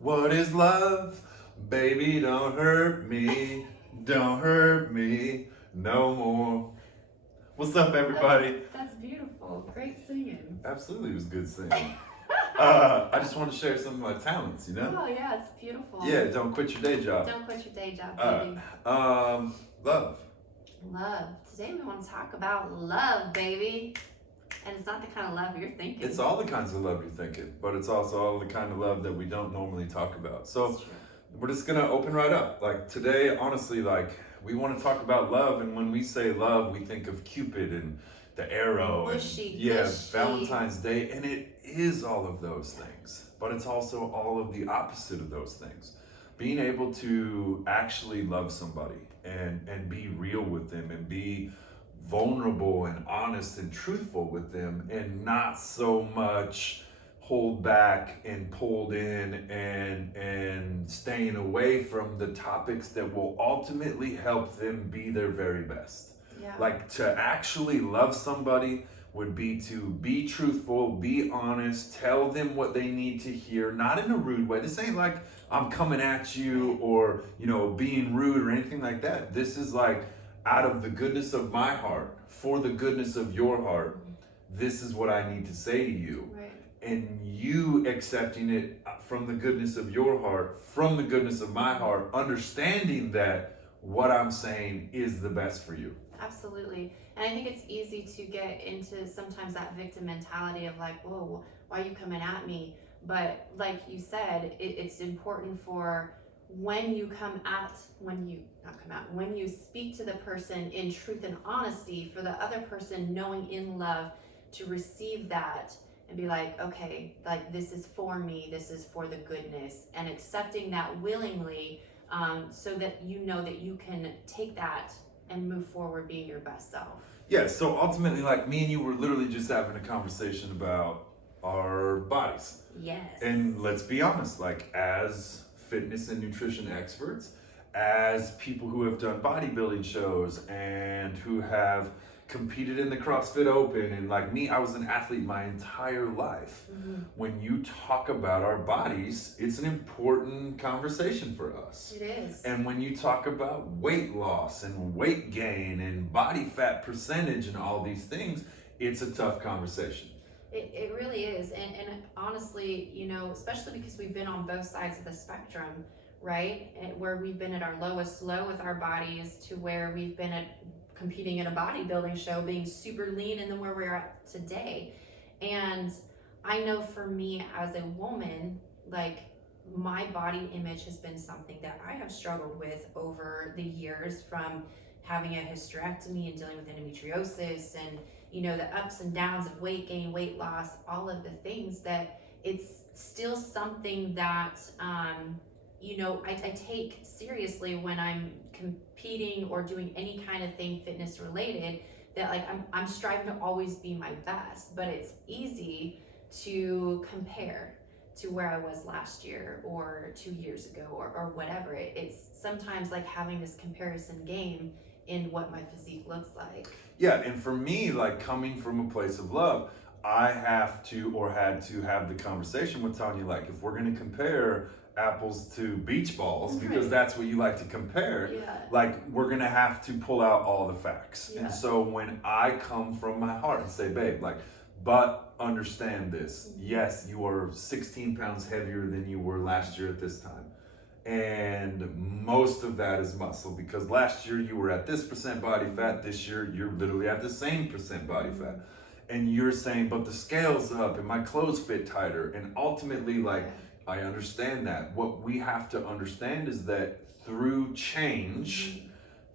What is love? Baby, don't hurt me. Don't hurt me no more. What's up, everybody? That's beautiful. Great singing. Absolutely, it was good singing. I just want to share some of my talents, you know? Oh yeah, it's beautiful. Yeah, don't quit your day job. Don't quit your day job, baby. Love. Love. Today we want to talk about love, baby. And it's not the kind of love you're thinking. It's all the kinds of love you're thinking, but it's also all the kind of love that we don't normally talk about. So we're just gonna open right up. Like today, honestly, like we want to talk about love, and when we say love, we think of Cupid and the arrow, Bushy, Valentine's Day, and it is all of those things, but it's also all of the opposite of those things. Being able to actually love somebody and be real with them and be vulnerable and honest and truthful with them, and not so much hold back and pulled in and staying away from the topics that will ultimately help them be their very best. Yeah. Like to actually love somebody would be to be truthful, be honest, tell them what they need to hear, not in a rude way. This ain't like I'm coming at you or, being rude or anything like that. This is like out of the goodness of my heart, for the goodness of your heart. This is what I need to say to you. Right. And you accepting it from the goodness of your heart, from the goodness of my heart, understanding that what I'm saying is the best for you. Absolutely. And I think it's easy to get into sometimes that victim mentality of like, whoa, why are you coming at me? But like you said, it's important for when you speak to the person in truth and honesty, for the other person knowing in love to receive that and be like, okay, like this is for me, this is for the goodness, and accepting that willingly, so that you know that you can take that and move forward being your best self. Yeah, so ultimately, like me and you were literally just having a conversation about our bodies. Yes. And let's be honest, like as fitness and nutrition experts, as people who have done bodybuilding shows and who have competed in the CrossFit Open, and like me, I was an athlete my entire life. Mm-hmm. When you talk about our bodies, it's an important conversation for us. It is. And when you talk about weight loss and weight gain and body fat percentage and all these things, it's a tough conversation. It really is. And honestly, especially because we've been on both sides of the spectrum, right? Where we've been at our lowest low with our bodies to where we've been at competing in a bodybuilding show, being super lean, and then where we're at today. And I know for me as a woman, like my body image has been something that I have struggled with over the years, from having a hysterectomy and dealing with endometriosis and the ups and downs of weight gain, weight loss, all of the things, that it's still something that I take seriously when I'm competing or doing any kind of thing fitness related, that like I'm striving to always be my best. But it's easy to compare to where I was last year or 2 years ago or whatever. It's sometimes like having this comparison game in what my physique looks like. Yeah, and for me, like coming from a place of love, I have to or had to have the conversation with Tanya, like if we're going to compare apples to beach balls, because that's what you like to compare, like we're going to have to pull out all the facts. And so when I come from my heart and say, babe, like, but understand this, yes, you are 16 pounds heavier than you were last year at this time. And most of that is muscle, because last year you were at this percent body fat, this year you're literally at the same percent body fat. And you're saying, but the scale's up and my clothes fit tighter. And ultimately, like, I understand that. What we have to understand is that through change,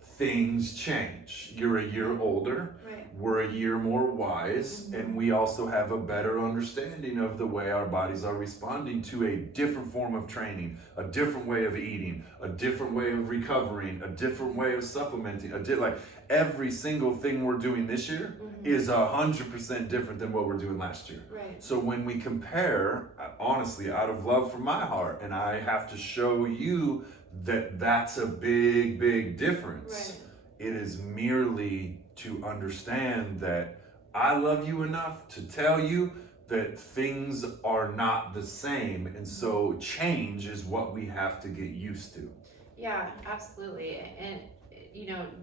things change. You're a year older. We're a year more wise, and we also have a better understanding of the way our bodies are responding to a different form of training, a different way of eating, a different way of recovering, a different way of supplementing. Like every single thing we're doing this year is 100% different than what we're doing last year. Right. So when we compare, honestly, out of love from my heart, and I have to show you that that's a big, big difference. It is merely to understand that I love you enough to tell you that things are not the same, and so change is what we have to get used to. Yeah, absolutely. And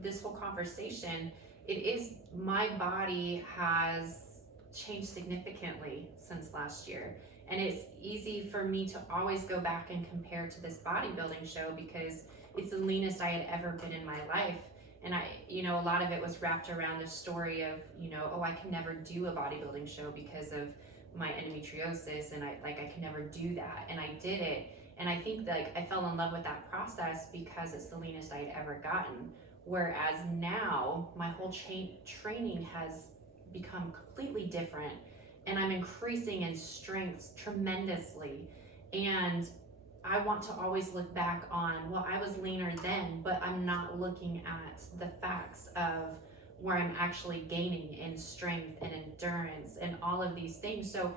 this whole conversation, it is, my body has changed significantly since last year. And it's easy for me to always go back and compare to this bodybuilding show because it's the leanest I had ever been in my life. And a lot of it was wrapped around this story of, oh, I can never do a bodybuilding show because of my endometriosis, and I can never do that. And I did it. And I think I fell in love with that process because it's the leanest I'd ever gotten. Whereas now my whole training has become completely different, and I'm increasing in strength tremendously. And I want to always look back on, well, I was leaner then, but I'm not looking at the facts of where I'm actually gaining in strength and endurance and all of these things. So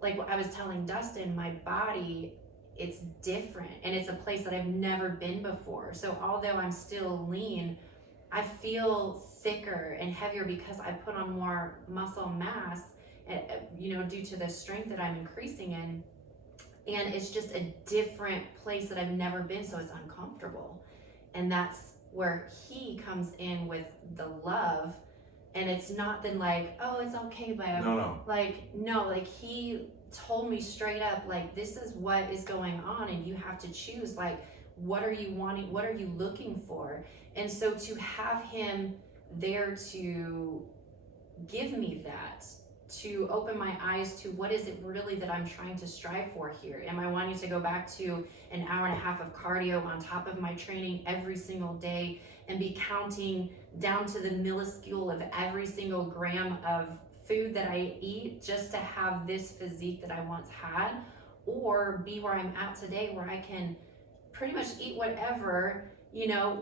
like I was telling Dustin, my body, it's different, and it's a place that I've never been before. So although I'm still lean, I feel thicker and heavier because I put on more muscle mass, due to the strength that I'm increasing in. And it's just a different place that I've never been, so it's uncomfortable. And that's where he comes in with the love. And it's not then oh, it's okay, babe. No, he told me straight up, this is what is going on, and you have to choose, what are you wanting, what are you looking for? And so to have him there to give me that, to open my eyes to what is it really that I'm trying to strive for here. Am I wanting to go back to an hour and a half of cardio on top of my training every single day and be counting down to the minuscule of every single gram of food that I eat just to have this physique that I once had? Or be where I'm at today, where I can pretty much eat whatever,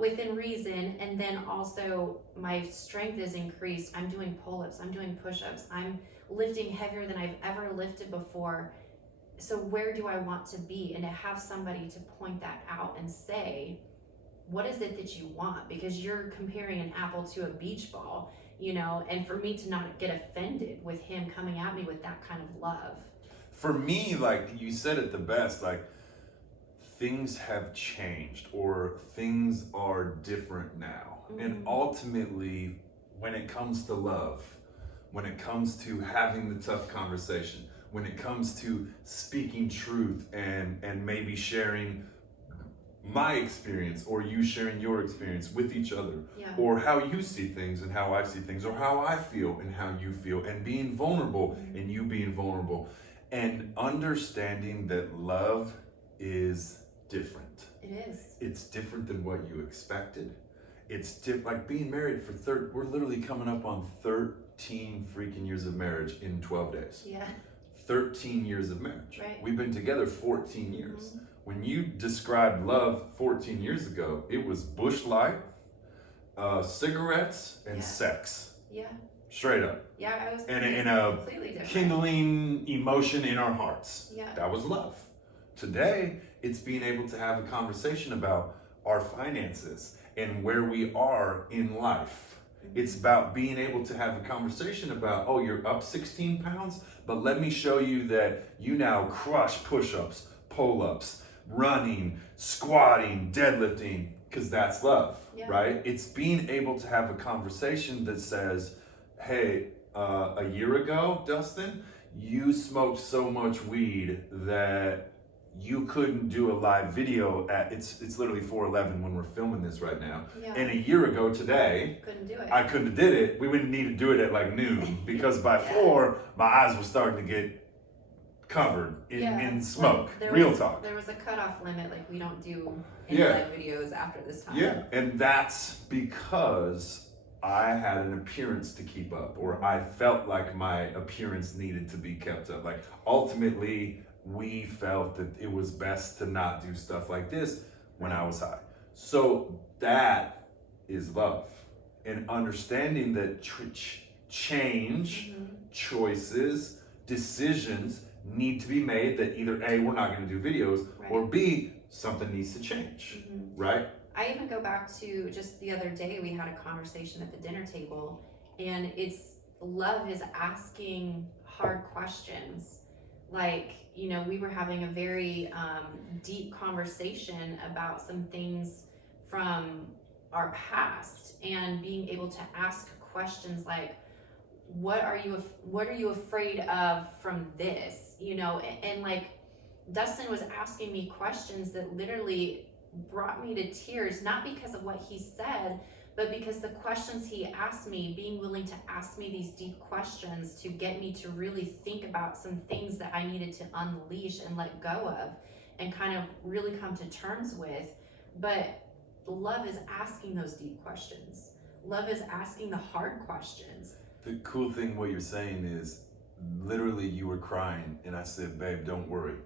within reason, and then also my strength is increased. I'm doing pull-ups, I'm doing push-ups, I'm lifting heavier than I've ever lifted before. So where do I want to be? And to have somebody to point that out and say, what is it that you want? Because you're comparing an apple to a beach ball, and for me to not get offended with him coming at me with that kind of love. For me, you said it the best, things have changed, or things are different now. Mm-hmm. And ultimately, when it comes to love, when it comes to having the tough conversation, when it comes to speaking truth and maybe sharing my experience, or you sharing your experience with each other, yeah, or how you see things and how I see things, or how I feel and how you feel, and being vulnerable, mm-hmm, and you being vulnerable, and understanding that love is different. It is. It's different than what you expected. It's like being married for we're literally coming up on 13 freaking years of marriage in 12 days. Yeah. 13 years of marriage. Right. We've been together 14 years. Mm-hmm. When you described love 14 years ago, it was Busch Light, cigarettes, and sex. Yeah. Straight up. Yeah, I was and a completely different. kindling emotion in our hearts. Yeah. That was love. Today, it's being able to have a conversation about our finances and where we are in life. Mm-hmm. It's about being able to have a conversation about, oh, you're up 16 pounds, but let me show you that you now crush push-ups, pull-ups, running, squatting, deadlifting, because that's love, yeah, right? It's being able to have a conversation that says, hey, a year ago, Dustin, you smoked so much weed that you couldn't do a live video at, it's literally 4:11 when we're filming this right now. Yeah. And a year ago today, couldn't do it. I couldn't have did it. We wouldn't need to do it at noon because by 4, my eyes were starting to get covered in smoke. Real talk. There was a cutoff limit, we don't do any live videos after this time. Yeah, and that's because I had an appearance to keep up, or I felt like my appearance needed to be kept up. Ultimately, we felt that it was best to not do stuff like this when I was high. So that is love. And understanding that change, mm-hmm, choices, decisions need to be made, that either A, we're not going to do videos, right, or B, something needs to change, mm-hmm, right? I even go back to just the other day, we had a conversation at the dinner table, and it's love is asking hard questions. Like, you know, we were having a very deep conversation about some things from our past, and being able to ask questions like, what are you afraid of from this, you know? And like, Dustin was asking me questions that literally brought me to tears, not because of what he said, but because the questions he asked me, being willing to ask me these deep questions to get me to really think about some things that I needed to unleash and let go of and kind of really come to terms with. But love is asking those deep questions. Love is asking the hard questions. The cool thing, what you're saying is, literally you were crying and I said, babe, don't worry.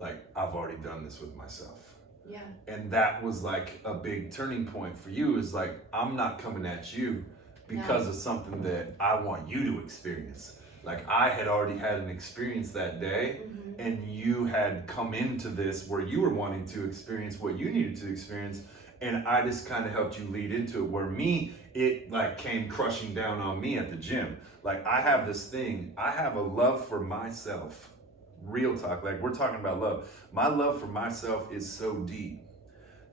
Like, I've already done this with myself. Yeah. And that was like a big turning point for you, is like, I'm not coming at you because of something that I want you to experience. Like, I had already had an experience that day, and you had come into this where you were wanting to experience what you needed to experience. And I just kind of helped you lead into it, where it like came crushing down on me at the gym. Like, I have this thing, I have a love for myself. Real talk, like, we're talking about love. My love for myself is so deep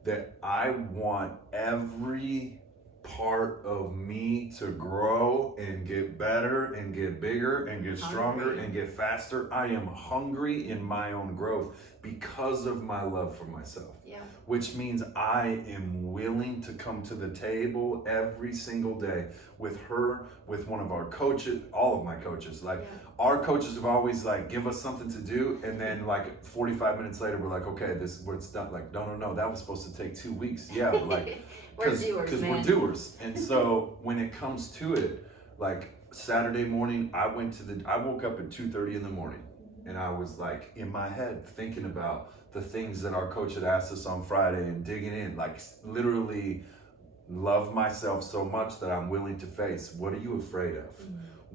that I want every part of me to grow and get better and get bigger and get stronger and get faster. I am hungry in my own growth because of my love for myself. Yeah. Which means I am willing to come to the table every single day with her, with one of our coaches, all of my coaches. Like, our coaches have always like, give us something to do, and then like 45 minutes later, we're like, okay, it's done. Like, no, that was supposed to take 2 weeks. Yeah, but like, because we're doers. And so when it comes to it, like Saturday morning, I woke up at 2:30 in the morning, and I was like in my head thinking about the things that our coach had asked us on Friday and digging in, like literally love myself so much that I'm willing to face. What are you afraid of?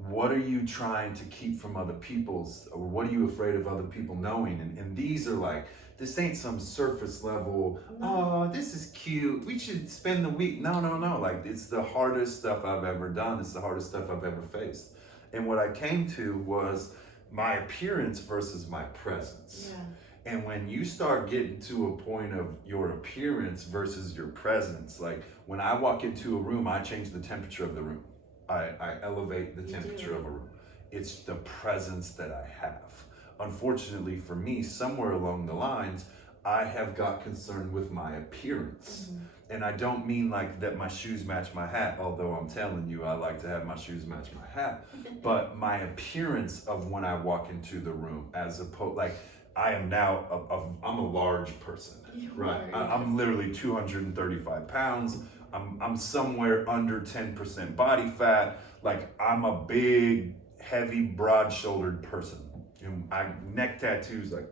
What are you trying to keep from other people's, or what are you afraid of other people knowing? And these are like, this ain't some surface level, oh, this is cute, we should spend the week. No. Like, it's the hardest stuff I've ever done. It's the hardest stuff I've ever faced. And what I came to was my appearance versus my presence. Yeah. And when you start getting to a point of your appearance versus your presence, like when I walk into a room, I change the temperature of the room. I elevate the temperature of a room. It's the presence that I have. Unfortunately for me, somewhere along the lines, I have got concerned with my appearance. And I don't mean like that my shoes match my hat, although I'm telling you, I like to have my shoes match my hat. But my appearance of when I walk into the room, as opposed, like, I am now, I'm a large person, right? I'm literally 235 pounds. I'm somewhere under 10% body fat. Like, I'm a big, heavy, broad-shouldered person. And neck tattoos, like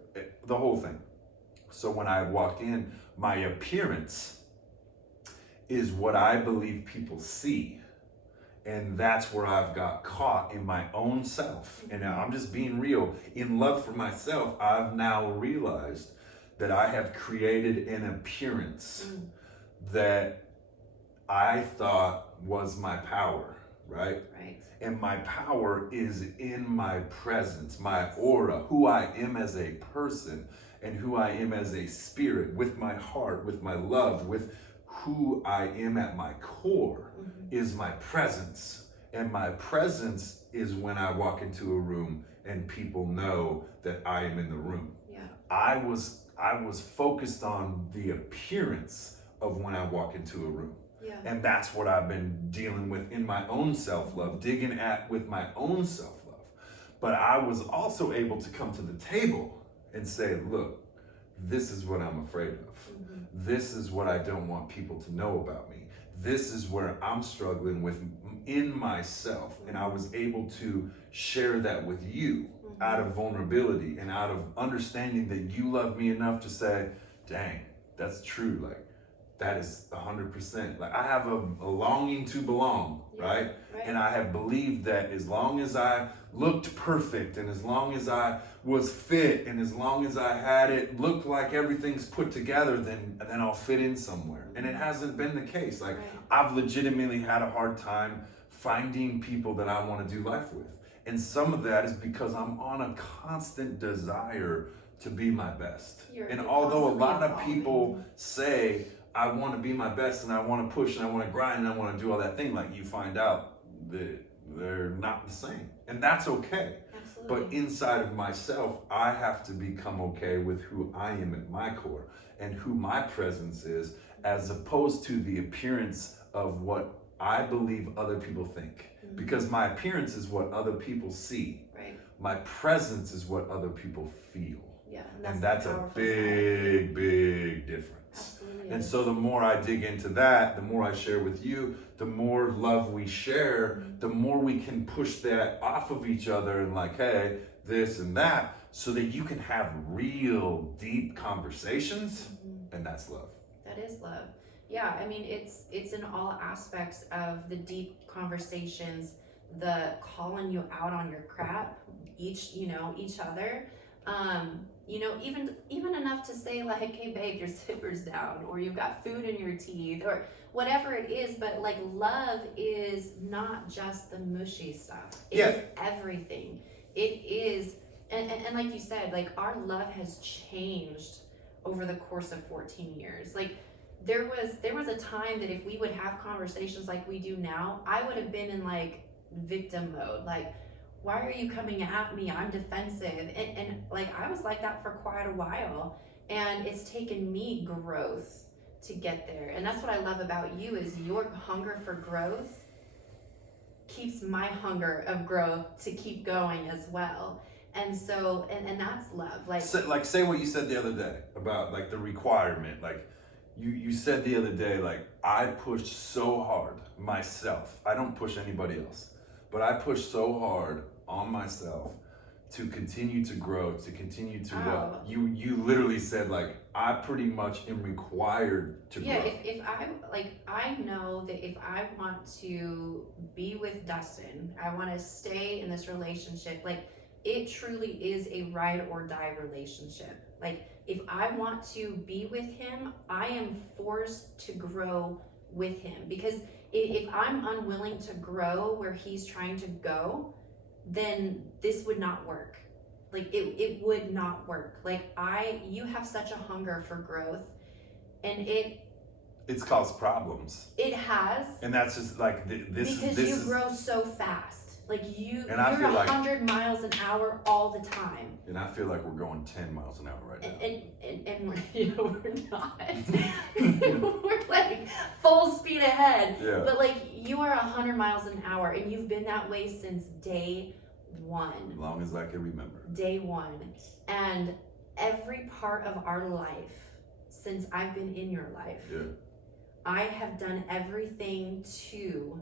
the whole thing. So when I walk in, my appearance is what I believe people see. And that's where I've got caught in my own self. And I'm just being real. In love for myself, I've now realized that I have created an appearance that I thought was my power, right? Right. And my power is in my presence, my aura, who I am as a person and who I am as a spirit, with my heart, with my love, with who I am at my core is my presence. And my presence is when I walk into a room and people know that I am in the room. Yeah. I was focused on the appearance of when I walk into a room. Yeah. And that's what I've been dealing with in my own self-love, digging at with my own self-love. But I was also able to come to the table and say, look, this is what I'm afraid of. This is what I don't want people to know about me. This is where I'm struggling with in myself. And I was able to share that with you out of vulnerability and out of understanding that you love me enough to say, dang, that's true. Like, that is 100%. Like, I have a longing to belong, right? And I have believed that as long as I looked perfect and as long as I was fit and as long as I had it look like everything's put together, then I'll fit in somewhere. And it hasn't been the case. Like, I've legitimately had a hard time finding people that I want to do life with. And some of that is because I'm on a constant desire to be my best. And although a lot of people say, I want to be my best and I want to push and I want to grind and I want to do all that thing, like you find out that they're not the same. And that's okay. Absolutely. But inside of myself, I have to become okay with who I am at my core and who my presence is, as opposed to the appearance of what I believe other people think. Because my appearance is what other people see. Right. My presence is what other people feel. Yeah. And that's a big, big difference. Absolutely. And so the more I dig into that, the more I share with you, the more love we share, the more we can push that off of each other and like, hey, this and that, so that you can have real deep conversations. And that's love. That is love. Yeah, I mean, it's in all aspects of the deep conversations, the calling you out on your crap, each other. Even enough to say like, hey babe, your zipper's down, or you've got food in your teeth, or whatever it is. But like, love is not just the mushy stuff. It's everything. It is, and like you said, like our love has changed over the course of 14 years. Like there was a time that if we would have conversations like we do now, I would have been in like victim mode, like, why are you coming at me? I'm defensive. And like, I was like that for quite a while. And it's taken me growth to get there. And that's what I love about you, is your hunger for growth keeps my hunger of growth to keep going as well. And so, and that's love. Like, say what you said the other day about like the requirement. Like you said the other day, like, I pushed so hard myself. I don't push anybody else, but I pushed so hard on myself to continue to grow, to continue to you literally said like, I pretty much am required to grow. If I know that if I want to be with Dustin, I want to stay in this relationship, like it truly is a ride or die relationship. Like if I want to be with him, I am forced to grow with him, because if I'm unwilling to grow where he's trying to go, then this would not work. Like it would not work. Like you have such a hunger for growth, and it's caused problems. It has. And that's just like this because this you is, grow so fast. Like you're feel 100 miles an hour all the time. And I feel like we're going 10 miles an hour right now. And we're not. We're like full speed ahead. Yeah. But like you are 100 miles an hour, and you've been that way since day one. As long as I can remember. Day one. And every part of our life since I've been in your life, I have done everything to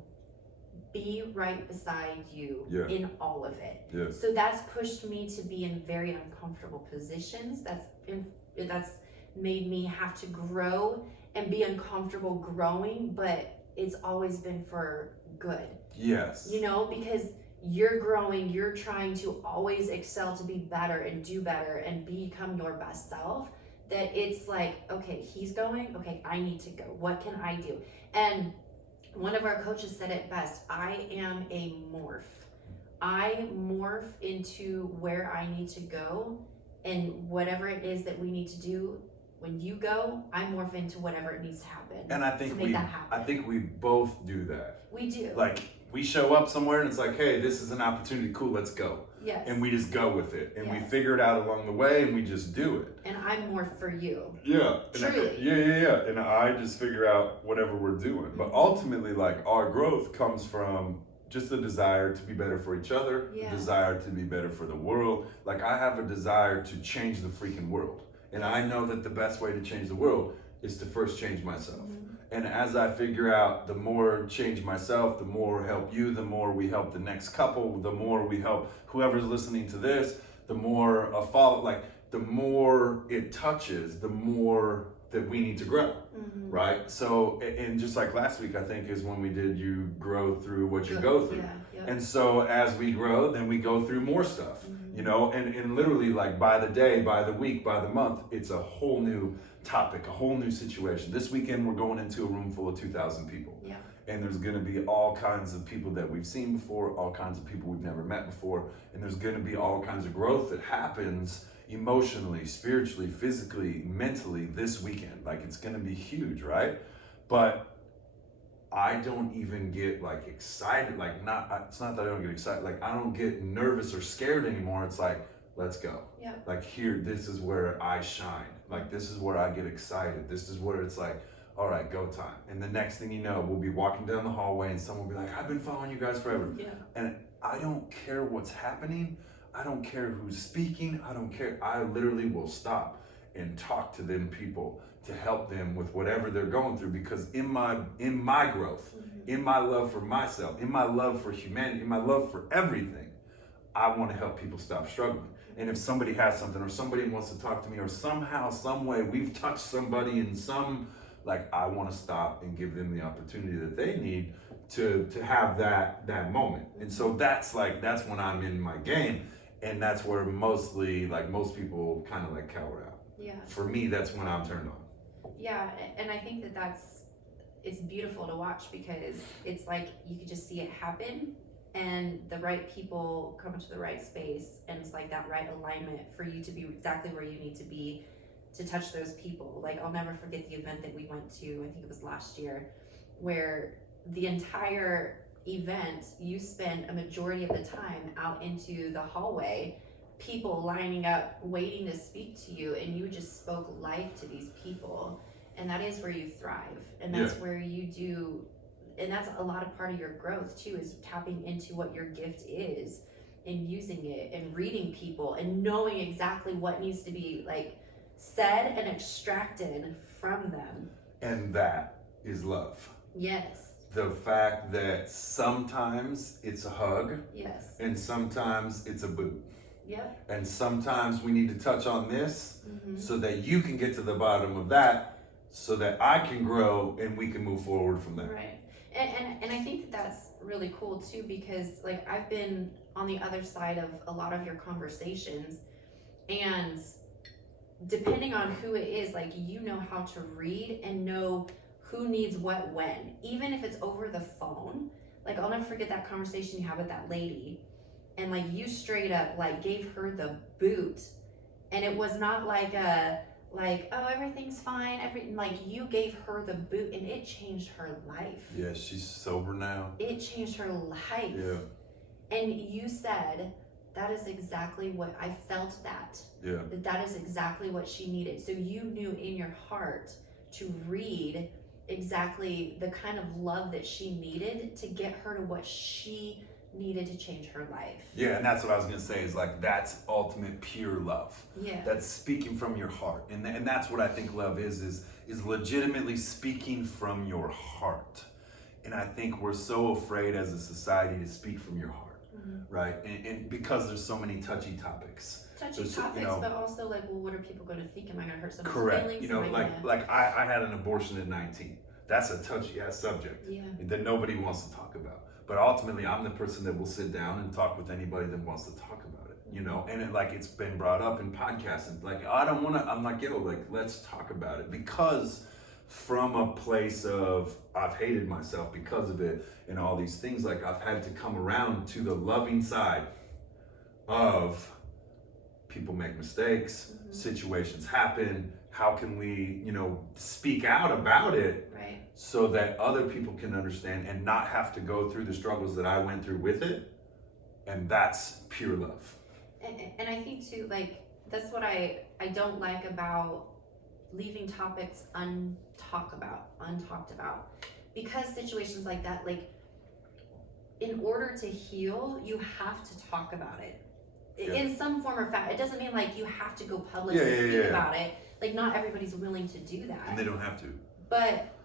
be right beside you in all of it. Yeah. So that's pushed me to be in very uncomfortable positions. That's made me have to grow and be uncomfortable growing, but it's always been for good. Yes. Because you're growing, you're trying to always excel, to be better and do better and become your best self, that it's like, okay, he's going, okay, I need to go. What can I do? And one of our coaches said it best, I am a morph. I morph into where I need to go, and whatever it is that we need to do, when you go, I morph into whatever it needs to happen. And I think we both do that. We do. Like we show up somewhere and it's like, hey, this is an opportunity, cool, let's go. Yes. And we just go with it. And we figure it out along the way, and we just do it. And I morph for you. Yeah. Truly. Yeah. And I just figure out whatever we're doing. But ultimately, like, our growth comes from just a desire to be better for each other, a desire to be better for the world. Like, I have a desire to change the freaking world. And I know that the best way to change the world is to first change myself. And as I figure out, the more change myself, the more help you, the more we help the next couple, the more we help whoever's listening to this, the more the more it touches, the more that we need to grow, right? So, and just like last week, I think is when we did you grow through what you go through. And so as we grow, then we go through more stuff, and literally like by the day, by the week, by the month, it's a whole new topic, a whole new situation. This weekend, we're going into a room full of 2,000 people. And there's going to be all kinds of people that we've seen before, all kinds of people we've never met before. And there's going to be all kinds of growth that happens emotionally, spiritually, physically, mentally this weekend. Like, it's going to be huge, right? But I don't even get like excited. Like, it's not that I don't get excited. Like, I don't get nervous or scared anymore. It's like, let's go. Yeah. Like, here, this is where I shine. Like, this is where I get excited. This is where it's like, all right, go time. And the next thing you know, we'll be walking down the hallway and someone will be like, I've been following you guys forever. Yeah. And I don't care what's happening. I don't care who's speaking. I don't care. I literally will stop and talk to them people to help them with whatever they're going through, because in my growth, in my love for myself, in my love for humanity, in my love for everything, I want to help people stop struggling. And if somebody has something, or somebody wants to talk to me, or somehow, some way we've touched somebody in some, like, I want to stop and give them the opportunity that they need to have that moment. And so that's when I'm in my game, and that's where mostly, like, most people kind of like cower out. Yeah. For me, that's when I'm turned on. Yeah, and I think it's beautiful to watch, because it's like you could just see it happen, and the right people come into the right space, and it's like that right alignment for you to be exactly where you need to be to touch those people. Like, I'll never forget the event that we went to, I think it was last year, where the entire event, you spent a majority of the time out into the hallway, people lining up waiting to speak to you, and you just spoke life to these people. And that is where you thrive, and that's where you do, and that's a lot of part of your growth too, is tapping into what your gift is and using it and reading people and knowing exactly what needs to be like said and extracted from them. And that is love. Yes. The fact that sometimes it's a hug. Yes. And sometimes it's a boot. Yep. And sometimes we need to touch on this so that you can get to the bottom of that, so that I can grow and we can move forward from there. Right. And I think that's really cool too, because like I've been on the other side of a lot of your conversations, and depending on who it is, like, you know how to read and know who needs what when, even if it's over the phone. Like, I'll never forget that conversation you had with that lady, and like you straight up like gave her the boot, and it was not like oh, everything's fine, like, you gave her the boot, and it changed her life. Yeah, she's sober now. It changed her life. Yeah. And you said, that is exactly what I felt, that is exactly what she needed. So you knew in your heart to read exactly the kind of love that she needed to get her to what she needed to change her life. Yeah, and that's what I was gonna say, is like, that's ultimate pure love. Yeah. That's speaking from your heart. And that's what I think love is legitimately speaking from your heart. And I think we're so afraid as a society to speak from your heart, right? And because there's so many touchy topics. But also like, well, what are people going to think? Am I going to hurt someone's Correct. feelings? Like I had an abortion at 19. That's a touchy ass subject that nobody wants to talk about. But ultimately, I'm the person that will sit down and talk with anybody that wants to talk about it, you know? And it's been brought up in podcasts, and like, I'm like, yo, like, let's talk about it, because from a place of, I've hated myself because of it and all these things, like, I've had to come around to the loving side of, people make mistakes, situations happen, how can we, speak out about it, right, so that other people can understand and not have to go through the struggles that I went through with it. And that's pure love. and I think too, like, that's what I don't like about leaving topics untalked about, because situations like that, like, in order to heal, you have to talk about it in some form or fashion. It doesn't mean like you have to go public and speak about it. Like, not everybody's willing to do that. And they don't have to. But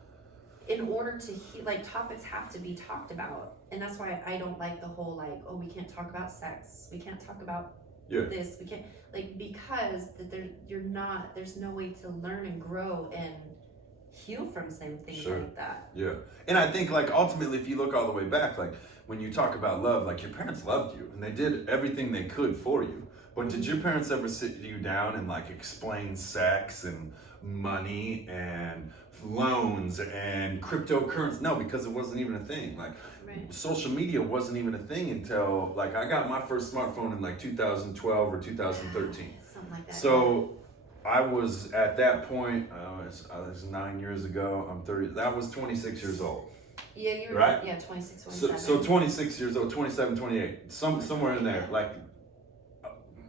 in order to heal, like, topics have to be talked about. And that's why I don't like the whole, like, oh, we can't talk about sex, we can't talk about this, we can't, like, because there's no way to learn and grow and heal from some things like that. Yeah. And I think, like, ultimately, if you look all the way back, like, when you talk about love, like, your parents loved you and they did everything they could for you. But did your parents ever sit you down and like explain sex and money and loans and cryptocurrency? No, because it wasn't even a thing. Like Right. social media wasn't even a thing until like I got my first smartphone in like 2012 or 2013. Something like that. So I was at that point, it was 9 years ago. I'm 30. That was 26 years old. Yeah, you were Right? 26, So, 27. so 26 years old, 27, 28, somewhere in there. Like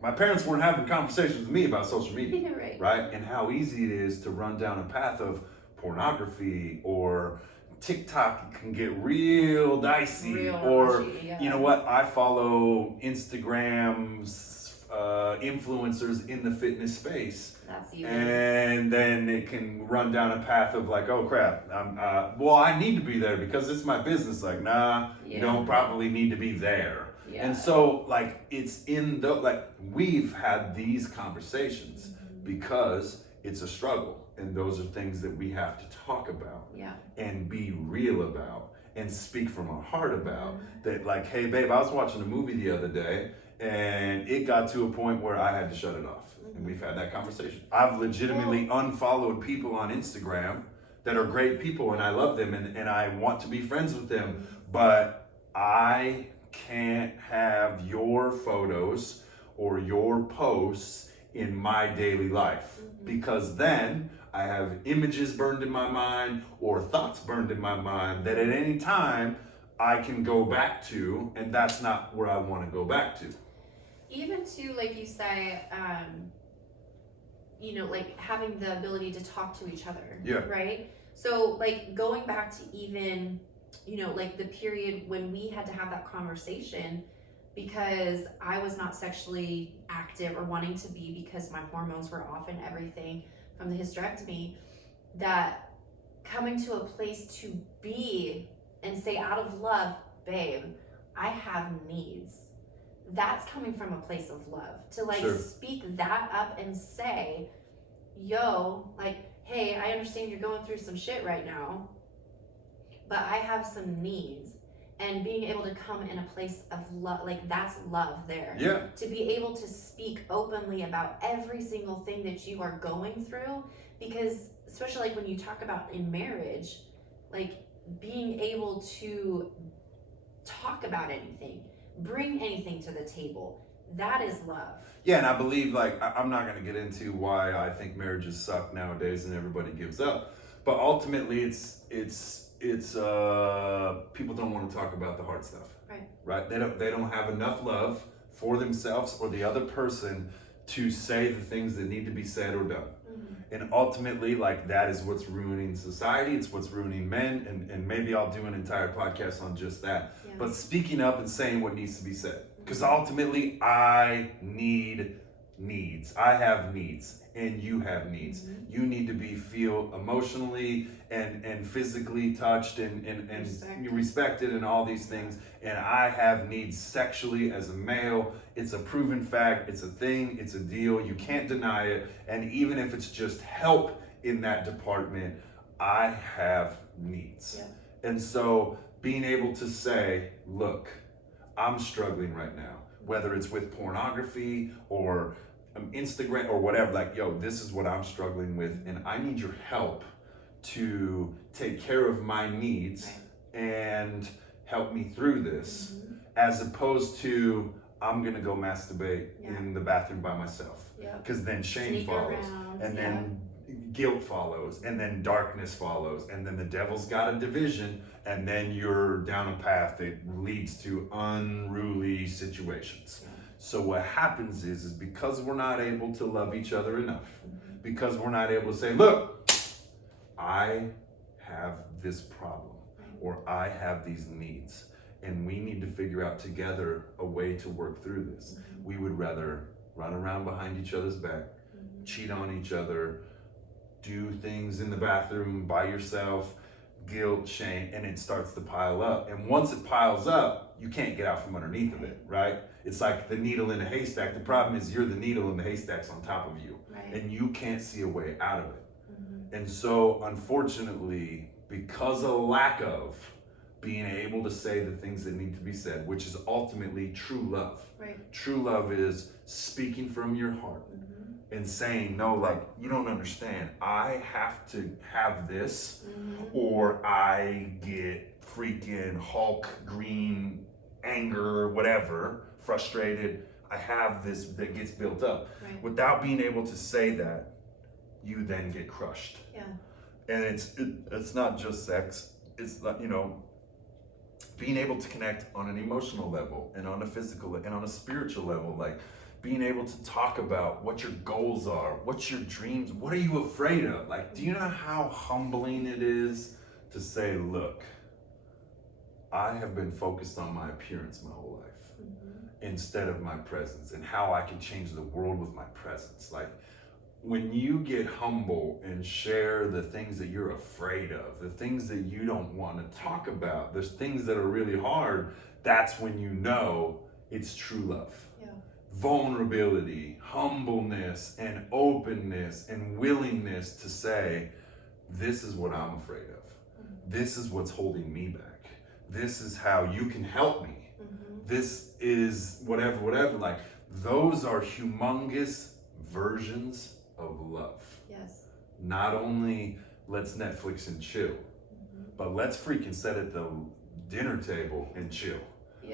my parents weren't having conversations with me about social media, Right. right? And how easy it is to run down a path of pornography, or TikTok can get real dicey, Real or mushy, yeah. you know what? I follow Instagram's influencers in the fitness space. That's you. And then it can run down a path of like, oh crap, well, I need to be there because it's my business. Like, nah, you Yeah. don't probably need to be there. Yeah. And so, like, it's in the, like, we've had these conversations because it's a struggle. And those are things that we have to talk about Yeah. and be real about and speak from our heart about. That, like, hey, babe, I was watching a movie the other day and it got to a point where I had to shut it off. And we've had that conversation. I've legitimately unfollowed people on Instagram that are great people and I love them and I want to be friends with them, but I can't have your photos or your posts in my daily life, because then I have images burned in my mind or thoughts burned in my mind that at any time I can go back to, and that's not where I want to go back to. Even to, like you say, you know, like having the ability to talk to each other. Yeah. Right? So, like, going back to even, you know, like the period when we had to have that conversation because I was not sexually active or wanting to be because my hormones were off and everything from the hysterectomy, that coming to a place to be and say out of love, babe, I have needs. That's coming from a place of love. To like Sure. speak that up and say, yo, like, hey, I understand you're going through some shit right now, but I have some needs. And being able to come in a place of love, like that's love there. Yeah. To be able to speak openly about every single thing that you are going through, because especially like when you talk about in marriage, like being able to talk about anything, bring anything to the table, that is love. Yeah, and I believe, like, I'm not going to get into why I think marriages suck nowadays and everybody gives up, but ultimately it's people don't want to talk about the hard stuff. Right? They don't have enough love for themselves or the other person to say the things that need to be said or done. And ultimately, like, that is what's ruining society. It's what's ruining men. And maybe I'll do an entire podcast on just that. Yeah. But speaking up and saying what needs to be said. Because ultimately, I need needs. I have needs and you have needs. You need to feel emotionally and physically touched and respected and all these things. And I have needs sexually as a male. It's a proven fact. It's a thing. It's a deal. You can't deny it. And even if it's just help in that department, I have needs. Yeah. And so being able to say, look, I'm struggling right now, whether it's with pornography or Instagram or whatever, like, yo, this is what I'm struggling with, and I need your help to take care of my needs and help me through this, as opposed to I'm gonna go masturbate in the bathroom by myself, because then shame Sneak follows, around, and then guilt follows, and then darkness follows, and then the devil's got a division, and then you're down a path that leads to unruly situations. So what happens is because we're not able to love each other enough, because we're not able to say, look, I have this problem, or I have these needs, and we need to figure out together a way to work through this. We would rather run around behind each other's back, cheat on each other, do things in the bathroom by yourself, guilt, shame, and it starts to pile up. And once it piles up, you can't get out from underneath of it, right? It's like the needle in a haystack. The problem is you're the needle and the haystack's on top of you, and you can't see a way out of it. And so, unfortunately, because of lack of being able to say the things that need to be said, which is ultimately true love. Right. True love is speaking from your heart and saying, no, like, you don't understand. I have to have this, or I get freaking Hulk, green, anger, whatever, frustrated. I have this that gets built up. Right. Without being able to say that, you then get crushed. Yeah. And it's not just sex. It's not, being able to connect on an emotional level and on a physical and on a spiritual level, like being able to talk about what your goals are, what's your dreams, what are you afraid of? Like, do you know how humbling it is to say, look, I have been focused on my appearance my whole life instead of my presence, and how I can change the world with my presence. Like, when you get humble and share the things that you're afraid of, the things that you don't want to talk about, there's things that are really hard, that's when you know it's true love. Yeah. Vulnerability, humbleness, and openness, and willingness to say, this is what I'm afraid of. This is what's holding me back. This is how you can help me. This is whatever. Like, those are humongous versions of love. Yes. Not only let's Netflix and chill, but let's freaking sit at the dinner table and chill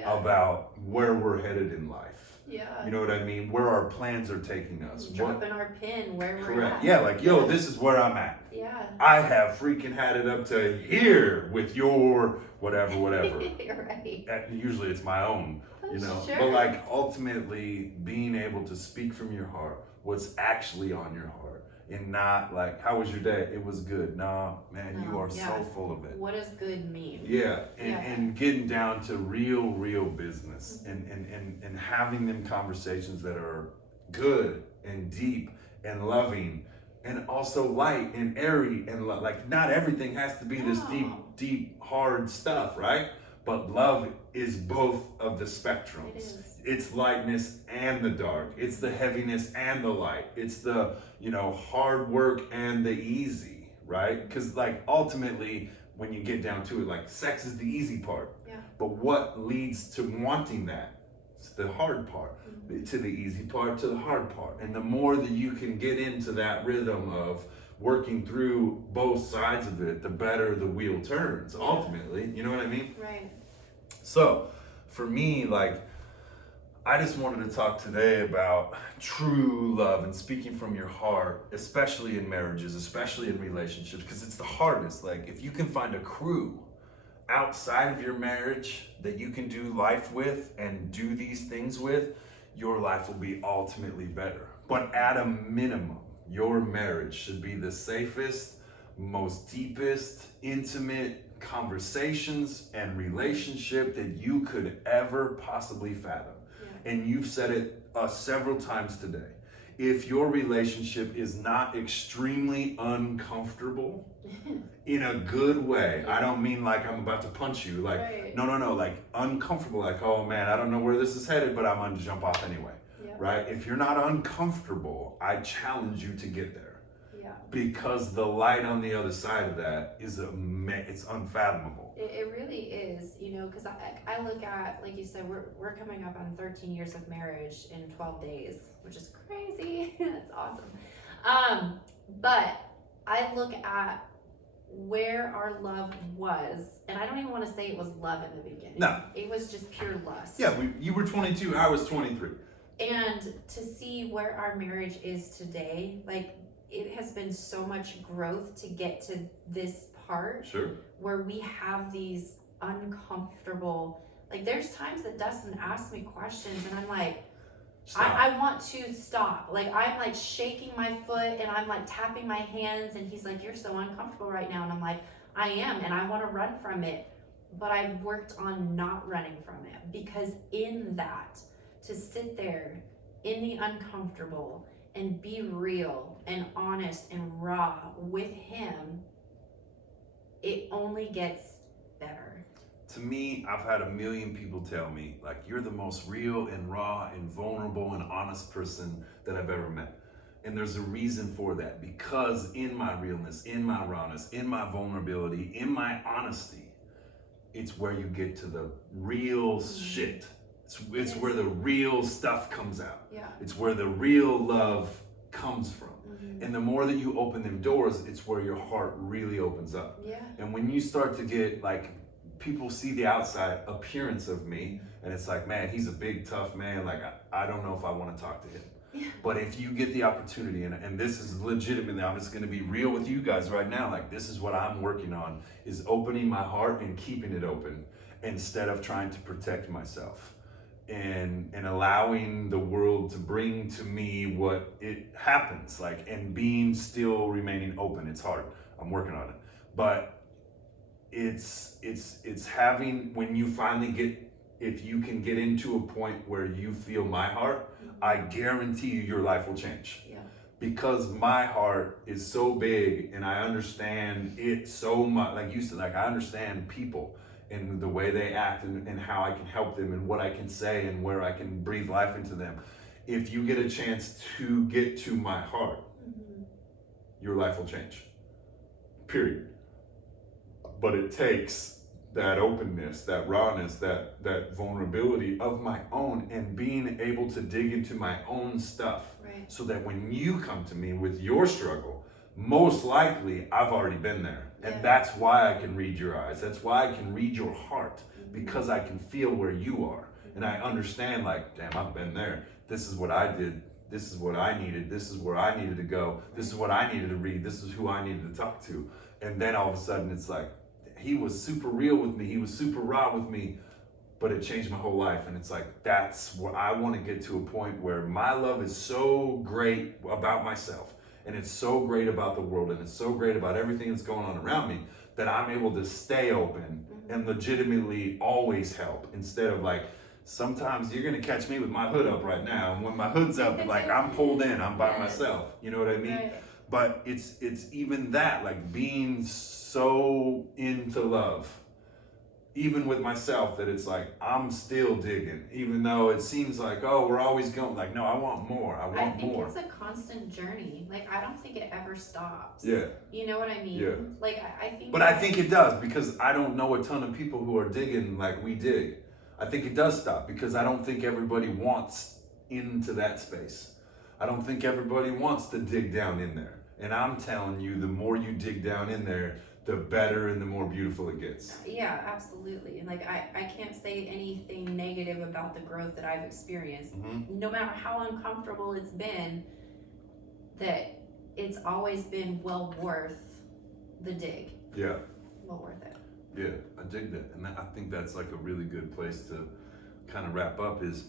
about where we're headed in life. Yeah. You know what I mean? Where our plans are taking us. Dropping our pin where we're Correct. at. Yeah, like, yo, this is where I'm at. Yeah. I have freaking had it up to here with your whatever. Right. And usually it's my own, Sure. But like, ultimately being able to speak from your heart, what's actually on your heart, and not like, how was your day? It was good. Nah, man, you are so full of it. What does good mean? Yeah, and getting down to real business, and having them conversations that are good and deep and loving, and also light and airy, and like, not everything has to be this deep, hard stuff, right? But love is both of the spectrums. It is. It's lightness and the dark. It's the heaviness and the light. It's the, hard work and the easy, right? Because like, ultimately, when you get down to it, like, sex is the easy part. Yeah. But what leads to wanting that? It's the hard part. To the easy part, to the hard part. And the more that you can get into that rhythm of working through both sides of it, the better the wheel turns, ultimately. You know what I mean? Right. So, for me, like, I just wanted to talk today about true love and speaking from your heart, especially in marriages, especially in relationships, because it's the hardest. Like, if you can find a crew outside of your marriage that you can do life with and do these things with, your life will be ultimately better. But at a minimum, your marriage should be the safest, most deepest, intimate conversations and relationship that you could ever possibly fathom. And you've said it several times today. If your relationship is not extremely uncomfortable in a good way, I don't mean like I'm about to punch you, like, no, like uncomfortable, like, oh man, I don't know where this is headed, but I'm gonna jump off anyway, right? If you're not uncomfortable, I challenge you to get there. Because the light on the other side of that is it's unfathomable. It really is, because I look at, like you said, we're coming up on 13 years of marriage in 12 days, which is crazy. That's awesome. But I look at where our love was, and I don't even want to say it was love in the beginning. No. It was just pure lust. Yeah, you were 22, I was 23. And to see where our marriage is today, like, it has been so much growth to get to this part. Sure. Where we have these uncomfortable, like, there's times that Dustin asks me questions and I'm like, I want to stop. Like, I'm like shaking my foot and I'm like tapping my hands, and he's like, you're so uncomfortable right now. And I'm like, I am, and I want to run from it. But I've worked on not running from it, because in that, to sit there in the uncomfortable and be real and honest and raw with him, it only gets better. To me, I've had a million people tell me, like, you're the most real and raw and vulnerable and honest person that I've ever met. And there's a reason for that, because in my realness, in my rawness, in my vulnerability, in my honesty, it's where you get to the real shit. It's where the real stuff comes out. Yeah. It's where the real love comes from. And the more that you open them doors, it's where your heart really opens up. Yeah. And when you start to get like, people see the outside appearance of me, and it's like, man, he's a big, tough man. Like, I don't know if I want to talk to him. Yeah. But if you get the opportunity, and this is legitimately, I'm just going to be real with you guys right now. Like, this is what I'm working on, is opening my heart and keeping it open instead of trying to protect myself. And allowing the world to bring to me what it happens, like, and being still remaining open. It's hard. I'm working on it. But it's having, when you finally get, if you can get into a point where you feel my heart, I guarantee you your life will change. Yeah. Because my heart is so big and I understand it so much. Like you said, like, I understand people and the way they act and how I can help them and what I can say and where I can breathe life into them. If you get a chance to get to my heart, your life will change. Period. But it takes that openness, that rawness, that vulnerability of my own, and being able to dig into my own stuff. Right. So that when you come to me with your struggle, most likely I've already been there. And that's why I can read your eyes. That's why I can read your heart, because I can feel where you are. And I understand, like, damn, I've been there. This is what I did. This is what I needed. This is where I needed to go. This is what I needed to read. This is who I needed to talk to. And then all of a sudden it's like, he was super real with me. He was super raw with me, but it changed my whole life. And it's like, that's where I want to get to a point where my love is so great about myself. And it's so great about the world, and it's so great about everything that's going on around me, that I'm able to stay open and legitimately always help, instead of like, sometimes you're gonna catch me with my hood up right now, and when my hood's up, like, I'm pulled in, I'm by myself. You know what I mean? Right. But it's even that, like, being so into love, even with myself, that it's like, I'm still digging, even though it seems like, oh, we're always going, like, no, I want more, I want more. I think it's a constant journey. Like, I don't think it ever stops. Yeah. You know what I mean? Yeah. Like, I think. But I think it does, because I don't know a ton of people who are digging like we dig. I think it does stop, because I don't think everybody wants into that space. I don't think everybody wants to dig down in there. And I'm telling you, the more you dig down in there, the better and the more beautiful it gets. Yeah, absolutely. And like, I can't say anything negative about the growth that I've experienced. No matter how uncomfortable it's been, that it's always been well worth the dig. Yeah. Well worth it. Yeah, I dig that. And I think that's like a really good place to kind of wrap up, is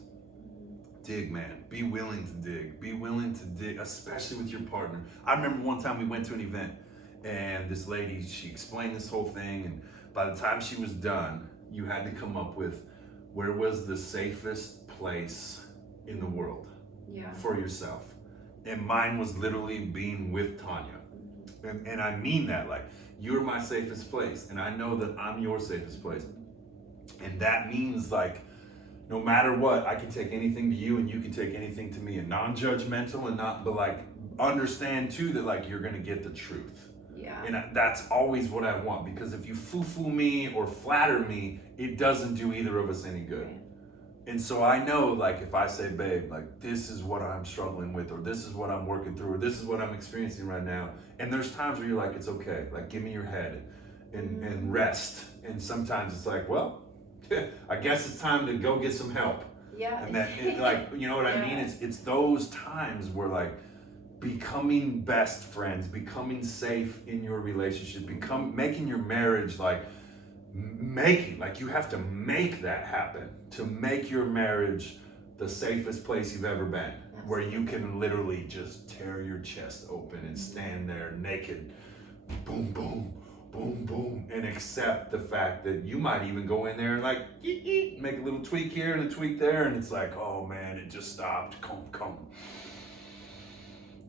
dig, man. Be willing to dig. Be willing to dig, especially with your partner. I remember one time we went to an event, and this lady, she explained this whole thing, and by the time she was done, you had to come up with, where was the safest place in the world for yourself. And mine was literally being with Tanya. And I mean that, like, you're my safest place, and I know that I'm your safest place. And that means, like, no matter what, I can take anything to you and you can take anything to me, and non-judgmental, and not, but like, understand too that, like, you're gonna get the truth. Yeah. And that's always what I want, because if you foo-foo me or flatter me, it doesn't do either of us any good. Right. And so I know, like, if I say, babe, like, this is what I'm struggling with, or this is what I'm working through, or this is what I'm experiencing right now. And there's times where you're like, it's okay, like, give me your head and rest. And sometimes it's like, well, I guess it's time to go get some help. Yeah. And that, like, you know what I mean? It's those times where, like, becoming best friends, becoming safe in your relationship, making your marriage, like, you have to make that happen to make your marriage the safest place you've ever been. Absolutely. Where you can literally just tear your chest open and stand there naked, boom, boom, boom, boom, and accept the fact that you might even go in there and, like, make a little tweak here and a tweak there, and it's like, oh man, it just stopped, come.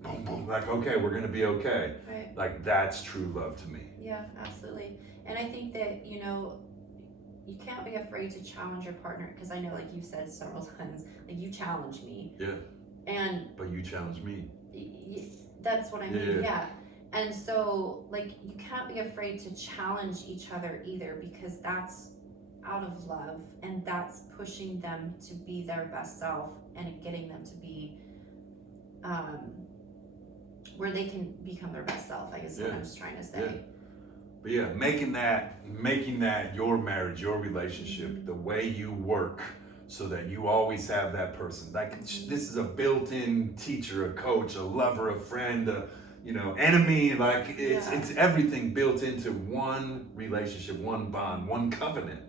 Boom, boom, like, okay, we're gonna be okay. Right. Like, that's true love to me. Yeah, absolutely. And I think that, you know, you can't be afraid to challenge your partner, because I know, like you've said several times, like, you challenge me. Yeah. But you challenge me. That's what I mean, Yeah. yeah. And so, like, you can't be afraid to challenge each other either, because that's out of love, and that's pushing them to be their best self and getting them to be where they can become their best self, I guess is what I'm just trying to say. Yeah. But yeah, making that your marriage, your relationship, the way you work, so that you always have that person. Like, this is a built-in teacher, a coach, a lover, a friend, a enemy. Like, it's everything built into one relationship, one bond, one covenant.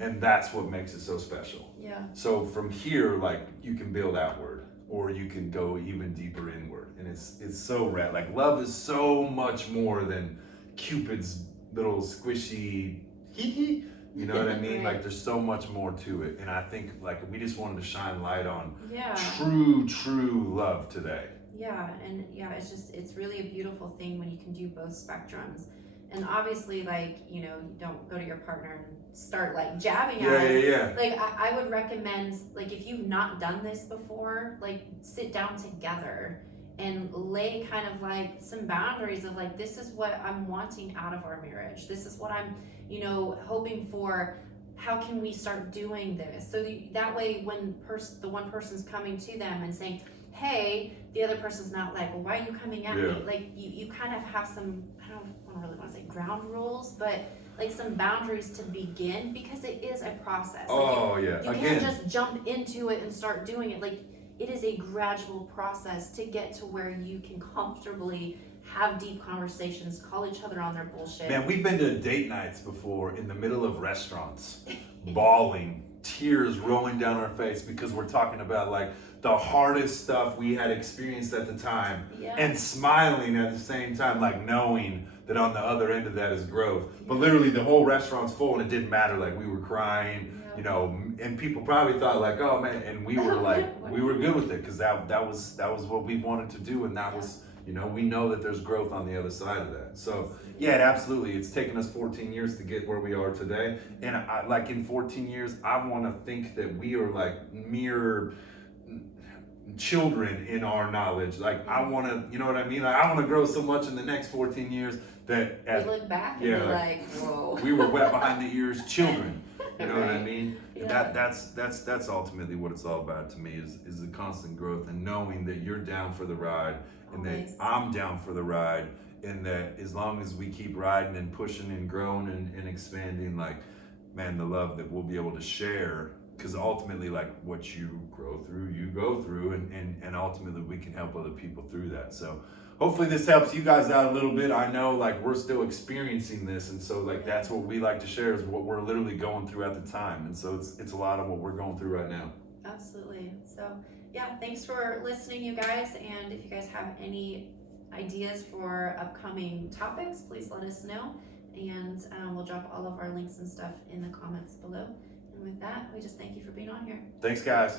And that's what makes it so special. Yeah. So from here, like, you can build outward, or you can go even deeper inward. And it's so rad. Like, love is so much more than Cupid's little squishy hee. You know what I mean? Right. Like, there's so much more to it. And I think, like, we just wanted to shine light on true love today. Yeah, and it's really a beautiful thing when you can do both spectrums. And obviously, like, you don't go to your partner and start like jabbing at him. Yeah. Like, I would recommend, like, if you've not done this before, like, sit down together and lay kind of like some boundaries of like, this is what I'm wanting out of our marriage. This is what I'm, hoping for. How can we start doing this? So that way, when the one person's coming to them and saying, hey, the other person's not like, well, why are you coming at me? Like, you kind of have some, I don't really want to say ground rules, but like some boundaries to begin, because it is a process. Like, you can't just jump into it and start doing it. Like, it is a gradual process to get to where you can comfortably have deep conversations, call each other on their bullshit. Man, we've been to date nights before in the middle of restaurants, bawling, tears rolling down our face, because we're talking about like the hardest stuff we had experienced at the time, and smiling at the same time, like knowing that on the other end of that is growth. But literally the whole restaurant's full and it didn't matter. Like, we were crying, and people probably thought like, oh man, and we were like, we were good with it, because that was what we wanted to do, and that was, we know that there's growth on the other side of that. So yeah, absolutely. It's taken us 14 years to get where we are today. And like in 14 years, I want to think that we are like mere children in our knowledge. Like, I want to, you know what I mean? Like, I want to grow so much in the next 14 years that we look back and be like, whoa. We were wet behind the ears children. You know what I mean? Yeah. That's ultimately what it's all about to me, is the constant growth, and knowing that you're down for the ride, and that I'm down for the ride, and that as long as we keep riding and pushing and growing and expanding, like, man, the love that we'll be able to share, because ultimately, like, what you grow through, you go through, and ultimately we can help other people through that. So hopefully this helps you guys out a little bit. I know, like, we're still experiencing this, and so, like, that's what we like to share, is what we're literally going through at the time. And so it's a lot of what we're going through right now. Absolutely. So yeah, thanks for listening, you guys. And if you guys have any ideas for upcoming topics, please let us know, and we'll drop all of our links and stuff in the comments below. And with that, we just thank you for being on here. Thanks, guys.